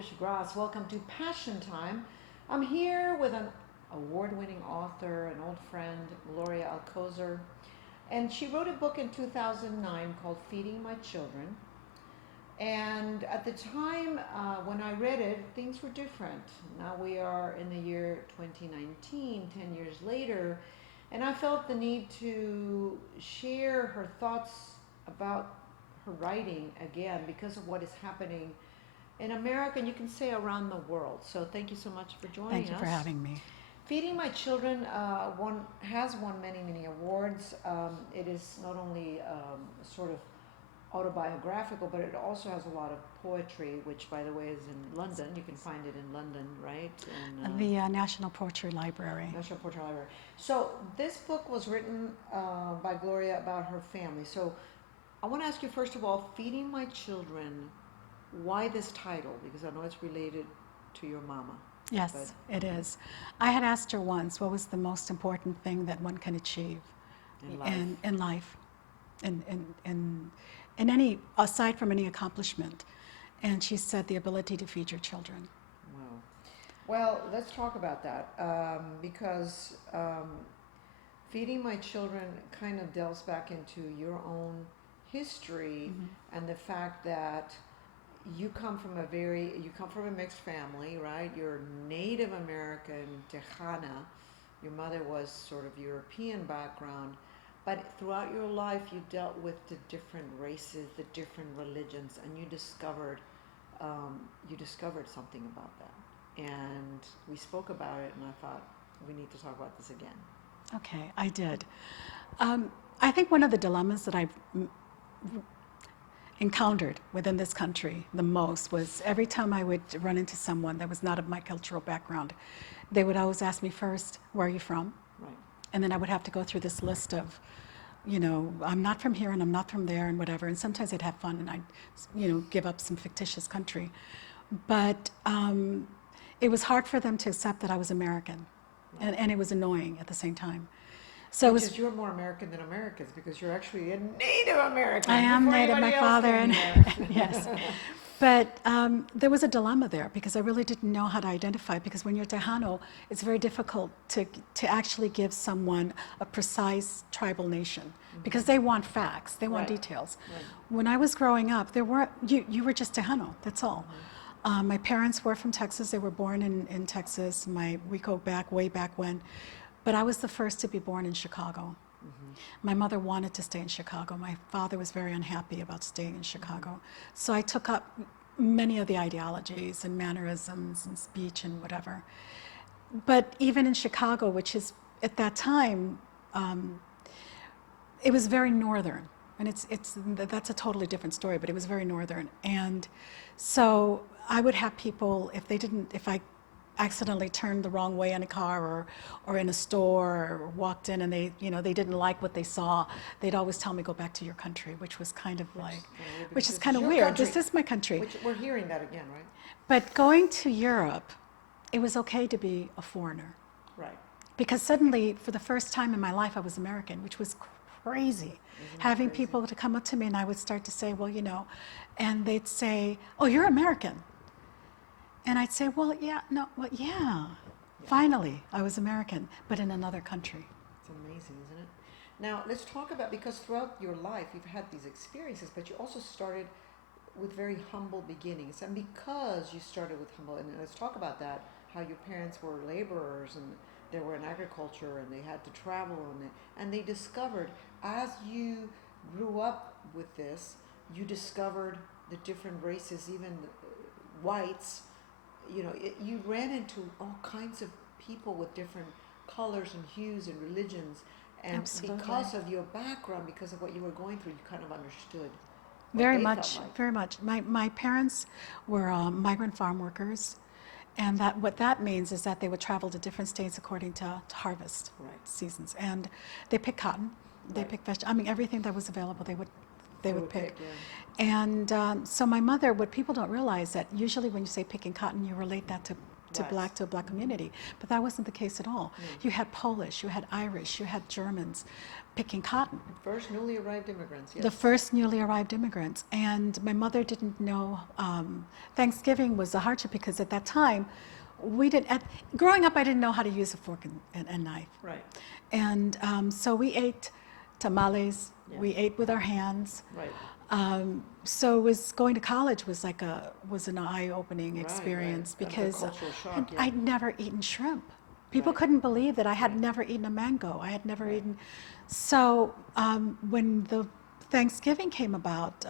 Patricia Gross. Welcome to Passion Time. I'm here with an award-winning author, an old friend, Gloria Alkozer, and she wrote a book in 2009 called Feeding My Children. And at the time when I read it, things were different. Now we are in the year 2019, 10 years later, and I felt the need to share her thoughts about her writing again because of what is happening in America, and you can say around the world. So thank you so much for joining us. Thank you for having me. Feeding My Children has won many, many awards. It is not only sort of autobiographical, but it also has a lot of poetry, which, by the way, is in London. You can find it in London, right? In, the National Poetry Library. National Poetry Library. So this book was written by Gloria about her family. So I want to ask you, first of all, Feeding My Children, why this title? Because I know it's related to your mama. Yes, it is. I had asked her once, what was the most important thing that one can achieve in life, in any, aside from any accomplishment? And she said, the ability to feed your children. Wow. Well, let's talk about that, because Feeding My Children kind of delves back into your own history and the fact that you come from a mixed family, right? You're Native American, Tejana. Your mother was sort of European background, but throughout your life you dealt with the different races, the different religions, and you discovered something about that. And we spoke about it, and I thought we need to talk about this again. Okay, I did. I think one of the dilemmas that I've encountered within this country the most was every time I would run into someone that was not of my cultural background, they would always ask me first, where are you from? Right. And then I would have to go through this list of, I'm not from here and I'm not from there and whatever. And sometimes I'd have fun and I'd, give up some fictitious country. But it was hard for them to accept that I was American. Right. And it was annoying at the same time. So Which is you're more American than Americans because you're actually a Native American. I am Native, my father, and yes. But there was a dilemma there because I really didn't know how to identify, because when you're Tejano, it's very difficult to actually give someone a precise tribal nation because they want facts, they want details. Right. When I was growing up, you were just Tejano, that's all. My parents were from Texas, they were born in Texas. We go back, way back when. But I was the first to be born in Chicago. My mother wanted to stay in Chicago. My father was very unhappy about staying in Chicago. So I took up many of the ideologies and mannerisms and speech and whatever. But even in Chicago, which is at that time, it was very northern. And that's a totally different story, but it was very northern. And so I would have people, if I accidentally turned the wrong way in a car or in a store or walked in and they didn't like what they saw, they'd always tell me, go back to your country, which was kind of which is kind of weird. Country. This is my country. Which we're hearing that again, right? But going to Europe, it was okay to be a foreigner. Right. Because suddenly, for the first time in my life, I was American, which was crazy. Having people to come up to me and I would start to say, well, and they'd say, oh, you're American. And I'd say, finally, I was American, but in another country. It's amazing, isn't it? Now, let's talk about, because throughout your life, you've had these experiences, but you also started with very humble beginnings. And because you started with humble, and let's talk about that, how your parents were laborers and they were in agriculture and they had to travel, and they discovered, as you grew up with this, you discovered the different races, even whites. You ran into all kinds of people with different colors and hues and religions, and Absolutely. Because of your background, because of what you were going through, you kind of understood. Very much, very much. My parents were migrant farm workers, and what that means is that they would travel to different states according to harvest seasons, and they picked cotton, they picked vegetables. Everything that was available, they would pick. Yeah. And so my mother, what people don't realize, that usually when you say picking cotton, you relate that Right. to a black community. But that wasn't the case at all. You had Polish, you had Irish, you had Germans picking cotton. First newly arrived immigrants, yes. The first newly arrived immigrants. And my mother didn't know Thanksgiving was a hardship because at that time, growing up, I didn't know how to use a fork and knife. Right, And so we ate tamales, we ate with our hands. right. So going to college was an eye-opening Right, experience right. because The cultural shock, I'd never eaten shrimp. People Right. couldn't believe that I had Right. never eaten a mango. I had never Right. eaten. So when the Thanksgiving came about,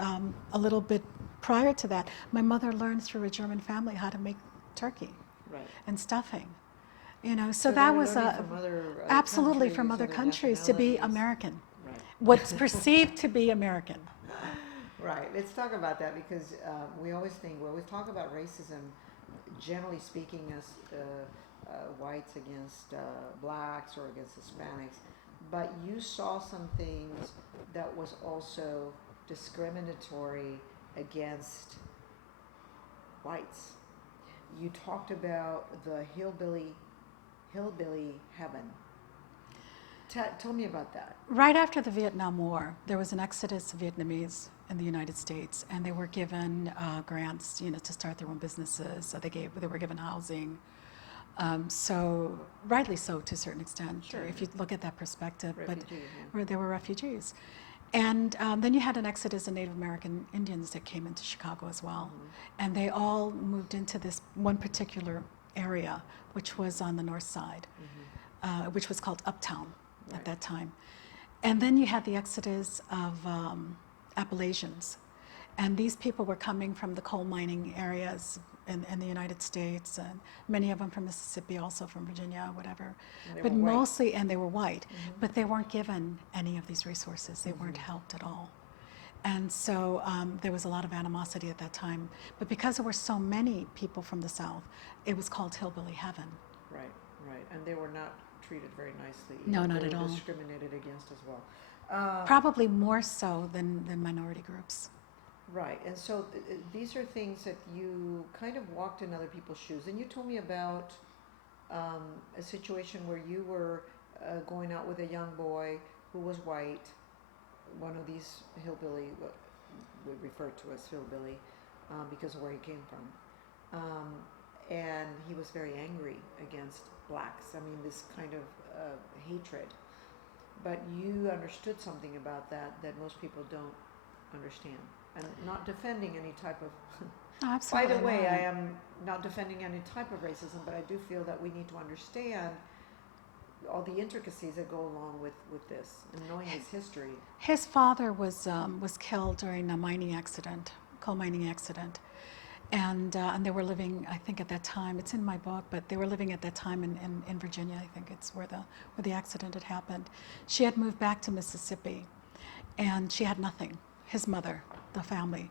a little bit prior to that, my mother learned through a German family how to make turkey Right. and stuffing. So So they that were was learning from other absolutely from countries, other other countries to be nationalities. American. Right. What's perceived to be American. Right. Let's talk about that because we always talk about racism, generally speaking, as whites against blacks or against Hispanics. But you saw some things that was also discriminatory against whites. You talked about the hillbilly heaven. Tell me about that. Right after the Vietnam War, there was an exodus of Vietnamese in the United States, and they were given grants, to start their own businesses. So they were given housing. So rightly so to a certain extent, Sure. if you look at that perspective. Refugees, yeah. Where there were refugees, and then you had an exodus of Native American Indians that came into Chicago as well, and they all moved into this one particular area, which was on the north side, which was called Uptown Right. at that time. And then you had the exodus of Appalachians. And these people were coming from the coal mining areas in the United States, and many of them from Mississippi, also from Virginia, whatever. And they But were white. mostly, and they were white, but they weren't given any of these resources. They weren't helped at all. And so there was a lot of animosity at that time. But because there were so many people from the South, it was called Hillbilly Heaven. Right, right. And they were not treated very nicely. No, not They at were all. discriminated against as well. Probably more so than minority groups. Right, and so these are things that you kind of walked in other people's shoes. And you told me about a situation where you were going out with a young boy who was white, one of these hillbilly, what we refer to as hillbilly, because of where he came from. And he was very angry against blacks. I mean, this kind of hatred. But you understood something about that most people don't understand. And not defending any type of Absolutely. by the way, not. I am not defending any type of racism, but I do feel that we need to understand all the intricacies that go along with this and knowing his history. His father was killed during a mining accident, coal mining accident, and they were living, I think at that time, it's in my book, but they were living at that time in Virginia. I think it's where the accident had happened. She had moved back to Mississippi, and she had nothing. His mother, the family,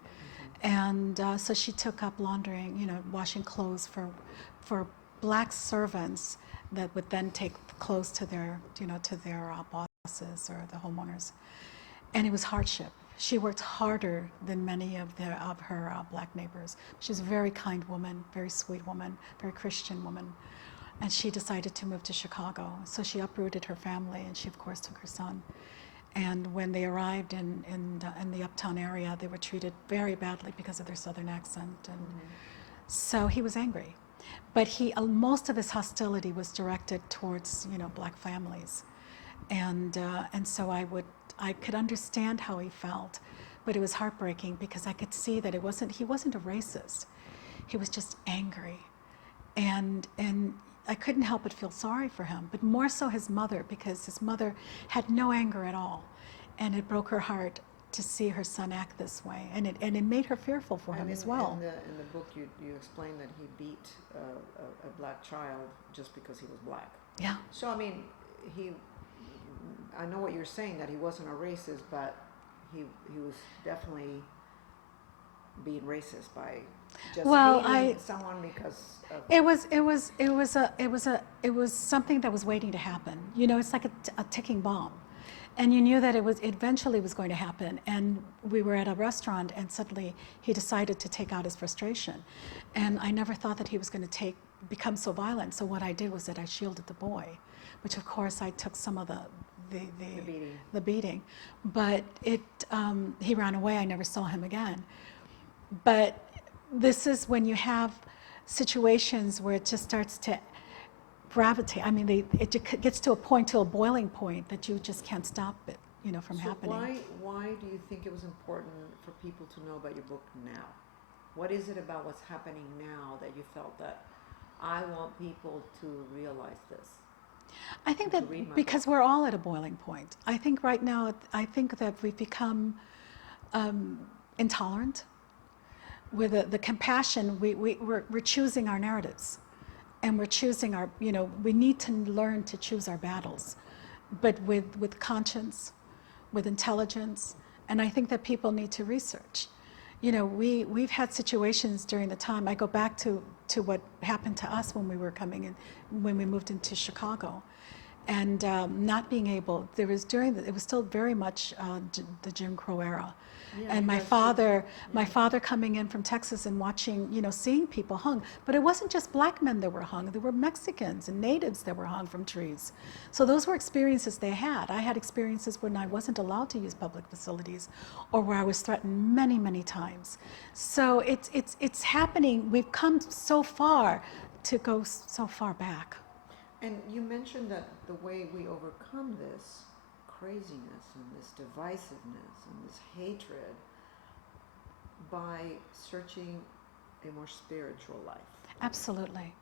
and so she took up laundering, washing clothes for black servants that would then take clothes to their bosses or the homeowners, and it was hardship. She worked harder than many of her black neighbors. She's a very kind woman, very sweet woman, very Christian woman, and she decided to move to Chicago. So she uprooted her family, and she of course took her son. And when they arrived in the Uptown area, they were treated very badly because of their Southern accent, and so he was angry. But most of his hostility was directed towards black families, and so I could understand how he felt, but it was heartbreaking because I could see that he wasn't a racist. He was just angry, and I couldn't help but feel sorry for him, but more so his mother, because his mother had no anger at all, and it broke her heart to see her son act this way, and it made her fearful for him as well. In the book, you explain that he beat a black child just because he was black. Yeah. So I mean, I know what you're saying, that he wasn't a racist, but he was definitely being racist by just hating someone because of it was something that was waiting to happen. It's like a ticking bomb, and you knew that it eventually was going to happen. And we were at a restaurant, and suddenly he decided to take out his frustration, and I never thought that he was going to take become so violent. So what I did was that I shielded the boy, which of course I took some of the beating. But he ran away. I never saw him again. But this is when you have situations where it just starts to gravitate. I mean, it gets to a boiling point that you just can't stop it, from happening. Why do you think it was important for people to know about your book now? What is it about what's happening now that you felt that I want people to realize this? I think that because we're all at a boiling point. I think right now, that we've become intolerant. With the compassion, we're choosing our narratives, and we're choosing we need to learn to choose our battles, but with conscience, with intelligence, and I think that people need to research. We've had situations during the time. I go back to what happened to us when we were coming in, when we moved into Chicago, and not being able. It was still very much the Jim Crow era. Yeah, and my father coming in from Texas and watching, seeing people hung. But it wasn't just black men that were hung. There were Mexicans and natives that were hung from trees. So those were experiences they had. I had experiences when I wasn't allowed to use public facilities, or where I was threatened many, many times. So it's happening. We've come so far to go so far back. And you mentioned that the way we overcome this craziness and this divisiveness and this hatred by searching a more spiritual life. Absolutely.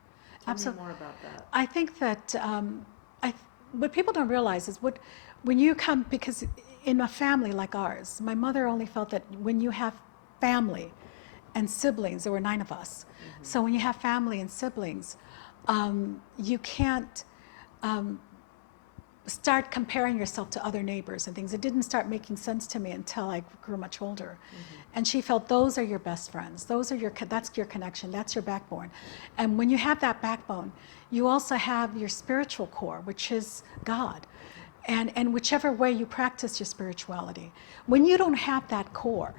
Tell me more about that. I think that what people don't realize is when you come, because in a family like ours, my mother only felt that when you have family and siblings, there were 9 of us. Mm-hmm. So when you have family and siblings, you can't start comparing yourself to other neighbors and things. It didn't start making sense to me until I grew much older. Mm-hmm. And she felt those are your best friends. That's your connection. That's your backbone. And when you have that backbone, you also have your spiritual core, which is God. And whichever way you practice your spirituality. When you don't have that core,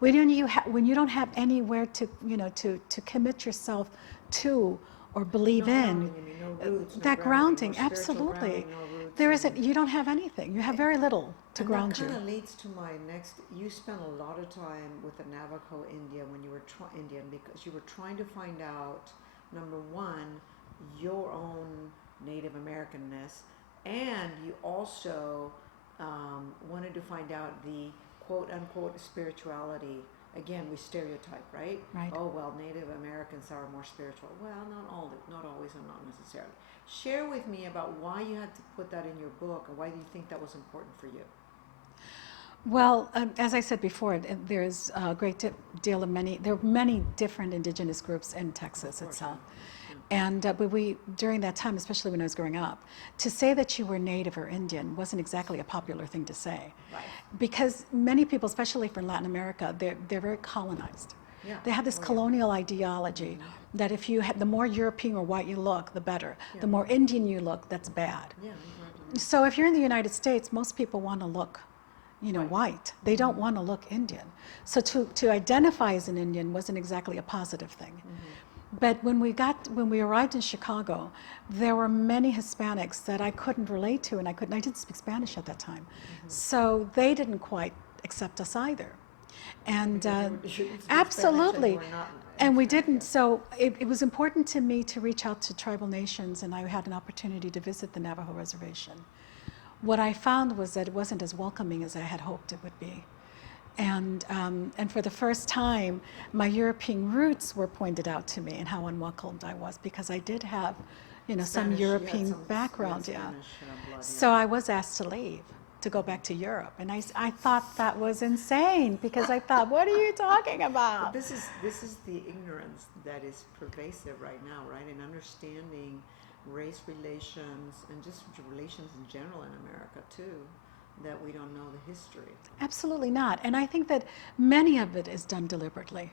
when you don't have anywhere to commit yourself to or believe in, that grounding, absolutely. There isn't. You don't have anything. You have very little to ground you. That kind of leads to my next. You spent a lot of time with the Navajo Indian when you were Indian, because you were trying to find out, number one, your own Native Americanness, and you also wanted to find out the quote unquote spirituality. Again, we stereotype, right? Right. Oh, well, Native Americans are more spiritual. Well, not always, and not necessarily. Share with me about why you had to put that in your book, and why do you think that was important for you? Well, as I said before, there's a great deal of there are many different indigenous groups in Texas itself. And but during that time, especially when I was growing up, to say that you were Native or Indian wasn't exactly a popular thing to say. Right. Because many people, especially from Latin America, they're very colonized. Yeah. They have this colonial ideology that if you the more European or white you look, the better. Yeah. The more Indian you look, that's bad. Yeah, exactly. So if you're in the United States, most people want to look, white. They don't want to look Indian. So to identify as an Indian wasn't exactly a positive thing. Mm-hmm. But when we arrived in Chicago, there were many Hispanics that I couldn't relate to, and I didn't speak Spanish at that time. Mm-hmm. So they didn't quite accept us either. And absolutely. And we didn't. So it was important to me to reach out to tribal nations, and I had an opportunity to visit the Navajo reservation. What I found was that it wasn't as welcoming as I had hoped it would be. And for the first time, my European roots were pointed out to me, and how unwelcomed I was, because I did have, Spanish, some European background. Yeah. Blood, so I was asked to leave, to go back to Europe, and I thought that was insane, because I thought, what are you talking about? But this is the ignorance that is pervasive right now, right? And understanding race relations and just relations in general in America too, that we don't know the history. Absolutely not. And I think that many of it is done deliberately.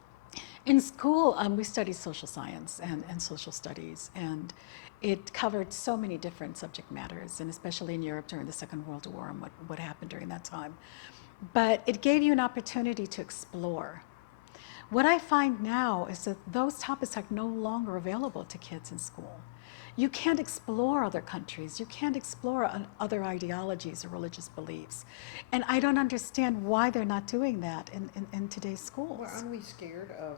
In school, we studied social science and social studies, and it covered so many different subject matters, and especially in Europe during the Second World War and what happened during that time. But it gave you an opportunity to explore. What I find now is that those topics are no longer available to kids in school. You can't explore other countries. You can't explore other ideologies or religious beliefs. And I don't understand why they're not doing that in today's schools. Well, aren't we scared of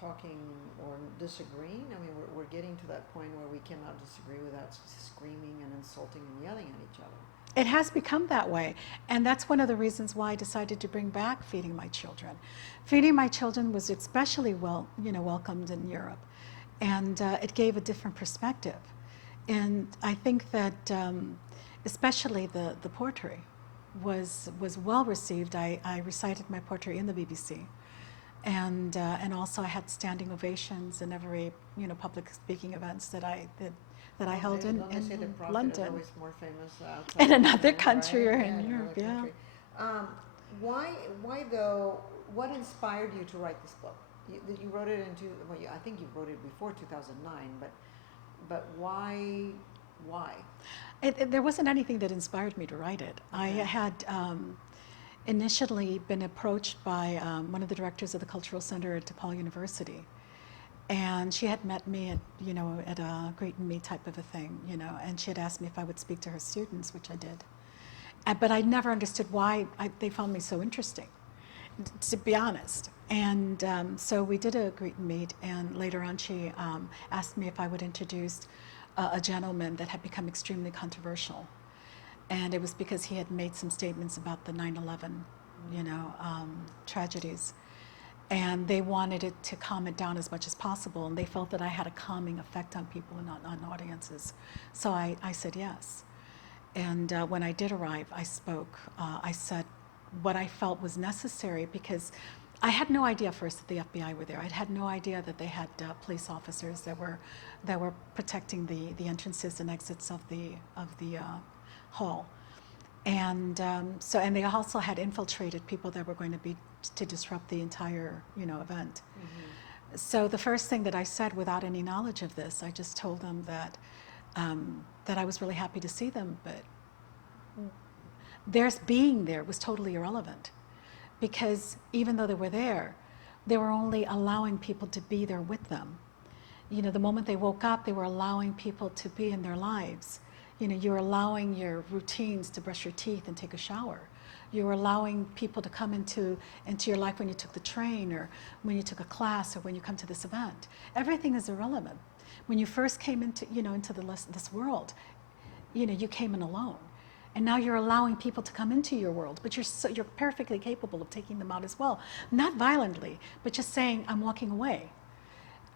talking or disagreeing? I mean, we're getting to that point where we cannot disagree without screaming and insulting and yelling at each other. It has become that way. And that's one of the reasons why I decided to bring back Feeding My Children. Feeding My Children was especially welcomed in Europe. And it gave a different perspective. And I think that especially the poetry was well received. I recited my poetry in the BBC. And also I had standing ovations in every public speaking events that I held in London. Always more famous outside in another London, country right? or in Europe, yeah. Why though? What inspired you to write this book? You wrote it I think you wrote it before 2009, but why? There wasn't anything that inspired me to write it. Okay. I had initially been approached by one of the directors of the Cultural Center at DePaul University, and she had met me at a greet and meet type of a thing, and she had asked me if I would speak to her students, which I did. But I never understood why they found me so interesting, to be honest. And so we did a greet and meet, and later on she asked me if I would introduce a gentleman that had become extremely controversial. And it was because he had made some statements about the 9/11, tragedies. And they wanted it to calm it down as much as possible, and they felt that I had a calming effect on people and on audiences. So I said yes. And when I did arrive, I spoke. I said what I felt was necessary, because I had no idea first that the FBI were there. I had no idea that they had police officers that were protecting the entrances and exits of the hall, and and they also had infiltrated people that were going to be to disrupt the entire event. Mm-hmm. So the first thing that I said, without any knowledge of this, I just told them that I was really happy to see them, but their being there was totally irrelevant. Because even though they were only allowing people to be there with them. The moment they woke up, they were allowing people to be in their lives. You're allowing your routines to brush your teeth and take a shower. You're allowing people to come into your life when you took the train, or when you took a class, or when you come to this event. Everything is irrelevant. When you first came into this world, you came in alone. And now you're allowing people to come into your world, but you're perfectly capable of taking them out as well. Not violently, but just saying, I'm walking away.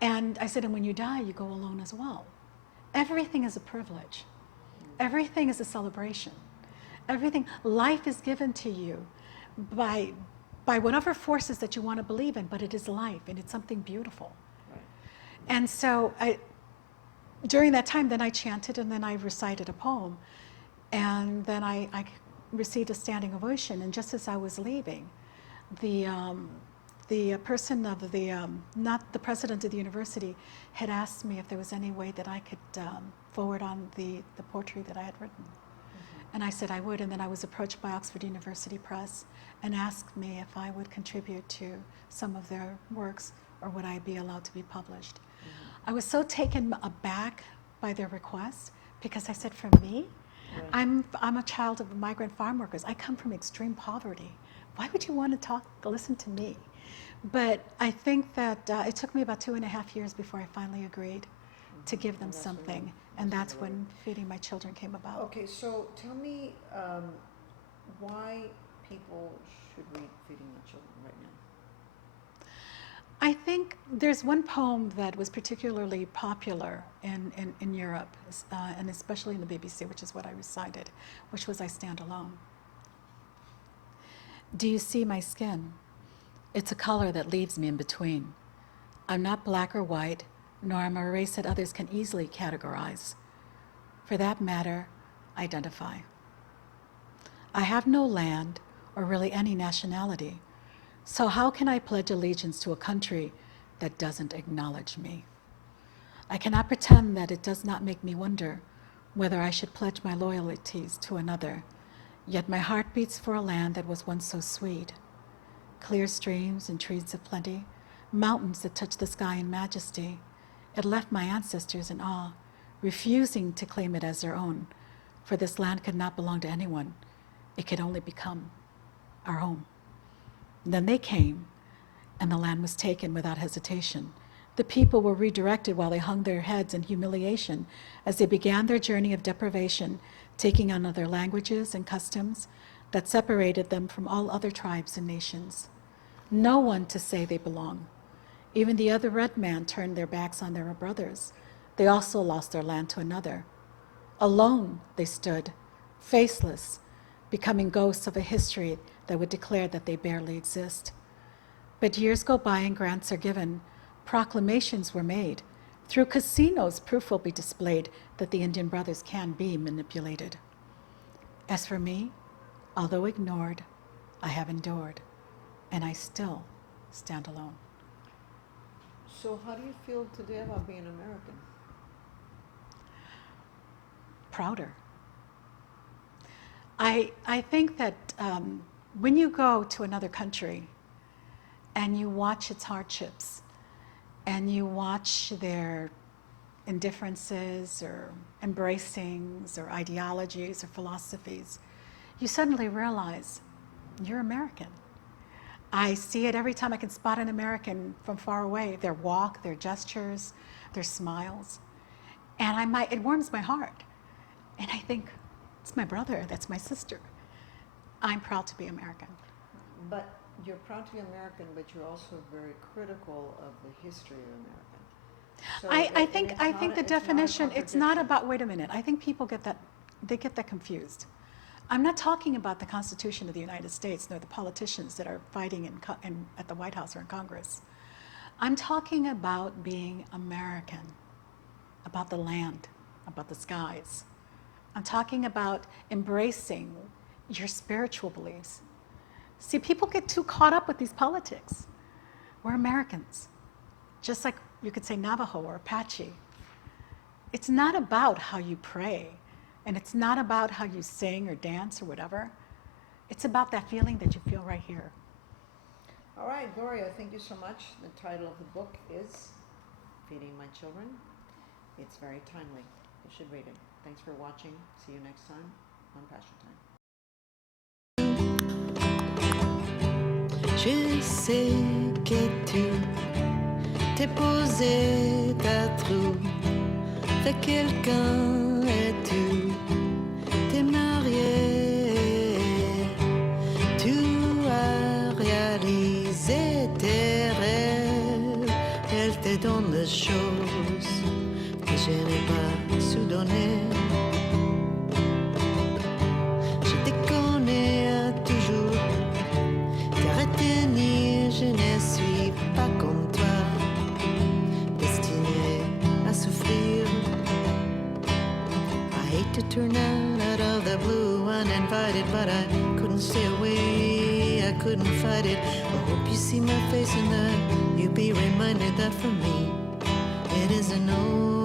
And I said, and when you die, you go alone as well. Everything is a privilege. Everything is a celebration. Life is given to you by whatever forces that you want to believe in, but it is life, and it's something beautiful. Right. And so during that time, then I chanted, and then I recited a poem. And then I received a standing ovation, and just as I was leaving, the person of not the president of the university, had asked me if there was any way that I could forward on the poetry that I had written. Mm-hmm. And I said I would, and then I was approached by Oxford University Press and asked me if I would contribute to some of their works, or would I be allowed to be published. Mm-hmm. I was so taken aback by their request, because I said, for me, right. I'm a child of migrant farm workers. I come from extreme poverty. Why would you want to listen to me? But I think that it took me about 2.5 years before I finally agreed to give them something. And that's when Feeding My Children came about. Okay, so tell me why people should read Feeding My Children right now. I think there's one poem that was particularly popular in Europe, and especially in the BBC, which is what I recited, which was I Stand Alone. Do you see my skin? It's a color that leaves me in between. I'm not black or white, nor am I a race that others can easily categorize. For that matter, identify. I have no land, or really any nationality. So how can I pledge allegiance to a country that doesn't acknowledge me? I cannot pretend that it does not make me wonder whether I should pledge my loyalties to another, yet my heart beats for a land that was once so sweet. clear streams and trees of plenty, mountains that touch the sky in majesty. It left my ancestors in awe, refusing to claim it as their own, for this land could not belong to anyone. It could only become our home. And then they came, and the land was taken without hesitation. The people were redirected while they hung their heads in humiliation as they began their journey of deprivation, taking on other languages and customs that separated them from all other tribes and nations. No one to say they belong. Even the other red man turned their backs on their brothers. They also lost their land to another. Alone they stood, faceless, becoming ghosts of a history that would declare that they barely exist. But years go by and grants are given. Proclamations were made. Through casinos, proof will be displayed that the Indian brothers can be manipulated. As for me, although ignored, I have endured, and I still stand alone. So how do you feel today about being American? Prouder. I think that when you go to another country and you watch its hardships and you watch their indifferences or embracings or ideologies or philosophies, you suddenly realize you're American. I see it every time I can spot an American from far away, their walk, their gestures, their smiles. And it warms my heart. And I think, it's my brother, that's my sister. I'm proud to be American. But you're proud to be American, but you're also very critical of the history of America. So I think the definition, it's not about, wait a minute, I think people get that confused. I'm not talking about the Constitution of the United States, nor the politicians that are fighting at the White House or in Congress. I'm talking about being American, about the land, about the skies. I'm talking about embracing your spiritual beliefs. See, people get too caught up with these politics. We're Americans, just like you could say Navajo or Apache. It's not about how you pray, and it's not about how you sing or dance or whatever. It's about that feeling that you feel right here. All right, Gloria, thank you so much. The title of the book is Feeding My Children. It's very timely. You should read it. Thanks for watching. See you next time on Passion Time. Je sais que tu t'es posé ta troupe avec quelqu'un et tu t'es marié. Tu as réalisé tes rêves. Elle te donne des choses que je n'ai pas su donner. Je te connais toujours. Je ne suis pas comme toi, destiné à souffrir. I hate to turn out of the blue uninvited, but I couldn't stay away, I couldn't fight it. I hope you see my face and that you be reminded that for me, it isn't over.